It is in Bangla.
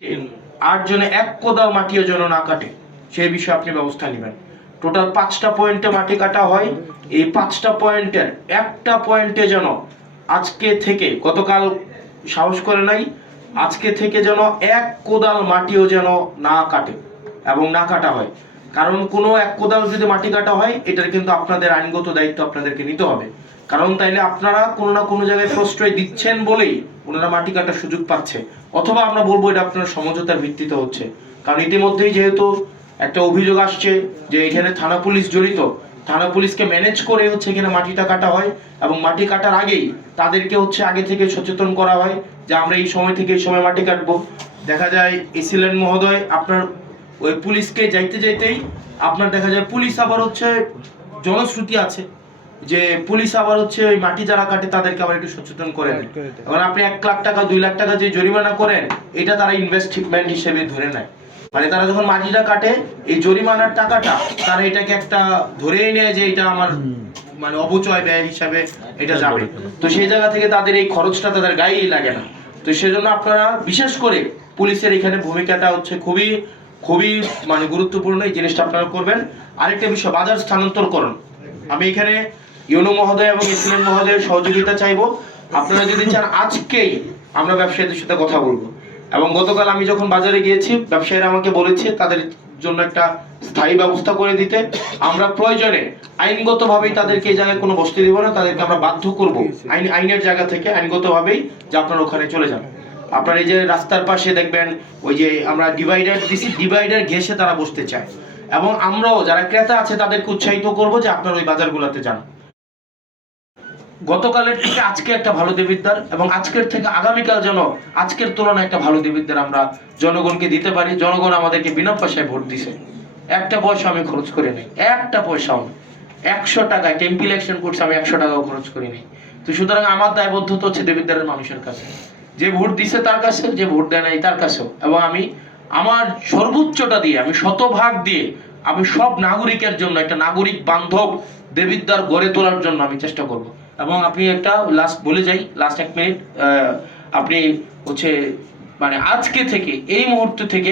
8 জনে এক কোদাল মাটিও যেন না কাটে সেই বিষয়ে আপনি ব্যবস্থা নেবেন। টোটাল 5টা পয়েন্টে মাটি কাটা হয়। এই 5টা পয়েন্টের একটা পয়েন্টে যেন আজকে থেকে, গতকাল সাহস করে নাই, আজকে থেকে যেন এক কোদাল মাটিও যেন না কাটে এবং না কাটা হয়। কারণ কোনো এক কোদাল যদি মাটি কাটা হয়, এটার কিন্তু আপনাদের আইনগত দায়িত্ব আপনাদেরকে নিতে হবে। কারণ তাইলে আপনারা কোনো না কোনো জায়গায় প্রশ্রয় দিচ্ছেন বলেই ওনারা মাটি কাটার সুযোগ পাচ্ছে, অথবা আমরা বলবো এটা আপনার সমঝোতার ভিত্তিতে হচ্ছে। কারণ ইতিমধ্যেই যেহেতু একটা অভিযোগ আসছে যে এখানে থানা পুলিশ জড়িত, থানা পুলিশকে ম্যানেজ করে হচ্ছে এখানে মাটিটা কাটা হয় এবং মাটি কাটার আগেই তাদেরকে হচ্ছে আগে থেকে সচেতন করা হয় যে আমরা এই সময় থেকে এই সময় মাটি কাটবো। দেখা যায় এসিলেন মহোদয় আপনার ওই পুলিশকে যাইতে যাইতেই আপনার দেখা যায় পুলিশ আবার হচ্ছে জনশ্রুতি আছে যে পুলিশ আবার হচ্ছে ওই মাটি যারা কাটে তাদেরকে আবার একটু সচেতন করেন। এখন আপনি 1 লাখ টাকা 2 লাখ টাকা যে জরিমানা করেন, এটা তারা ইনভেস্টমেন্ট হিসেবে ধরে নেয়। মানে তারা যখন মাটিটা কাটে এই জরিমানার টাকাটা তারা এটাকে একটা ধরেই নেয় যে এটা আমার মানে অপচয় ব্যয় হিসাবে এটা যাবে। তো সেই জায়গা থেকে তাদের এই খরচটা তাদের গায়েই লাগে না। তো সেজন্য আপনারা বিশেষ করে পুলিশের এখানে ভূমিকাটা হচ্ছে খুবই খুবই মানে গুরুত্বপূর্ণ, এই জিনিসটা আপনারা করবেন। আরেকটা বিষয়, বাজার স্থানান্তরকরণ। আমি এখানে ইউনো মহোদয় এবং ইসলাম মহোদয়ের সহযোগিতা চাইবো। আপনারা যদি চান আজকেই আমরা ব্যবসায়ীদের সাথে কথা বলবো। এবং গতকাল আমি যখন বাজারে গিয়েছি, ব্যবসায়ীরা আমাকে বলেছে তাদের জন্য একটা স্থায়ী ব্যবস্থা করে দিতে। আমরা প্রয়োজনে আইনগতভাবেই তাদেরকে এই জায়গায় কোনো বসতে দিব না, তাদেরকে আমরা বাধ্য করব আইনের জায়গা থেকে আইনগতভাবেই যে আপনারা ওখানে চলে যান। আপনার এই যে রাস্তার পাশে দেখবেন ওই যে আমরা ডিভাইডার দিছি, ডিভাইডার ঘেঁষে তারা বসতে চায়। এবং আমরাও যারা ক্রেতা আছে তাদেরকে উৎসাহিত করব যে আপনারা ওই বাজারগুলোতে যান। গতকালের থেকে আজকে একটা ভালো দেবিদ্বার এবং আজকের থেকে আগামীকাল যেন আজকের তুলনায় একটা ভালো দেবিদ্বার আমরা জনগণকে দিতে পারি। জনগণ আমাদেরকে বিনা পয়সায় ভোট দিছে, একটা পয়সা আমি খরচ করি নাই, একটা পয়সাও না। 100 টাকায় টেম্পল ইলেকশন করছে, আমি 100 টাকাও খরচ করি নাই। তো সুতরাং আমার দায়বদ্ধতা হচ্ছে দেবিদ্বারের মানুষের কাছে, যে ভোট দিছে তার কাছে, যে ভোট দেয় নাই তার কাছেও। এবং আমি আমার সর্বোচ্চটা দিয়ে, আমি শতভাগ দিয়ে আমি সব নাগরিকের জন্য একটা নাগরিক বান্ধব দেবিদ্বার গড়ে তোলার জন্য আমি চেষ্টা করব। এবং আপনি একটা লাস্ট বলে যাই, লাস্ট 1 মিনিট, আপনি হচ্ছে মানে আজকে থেকে এই মুহূর্ত থেকে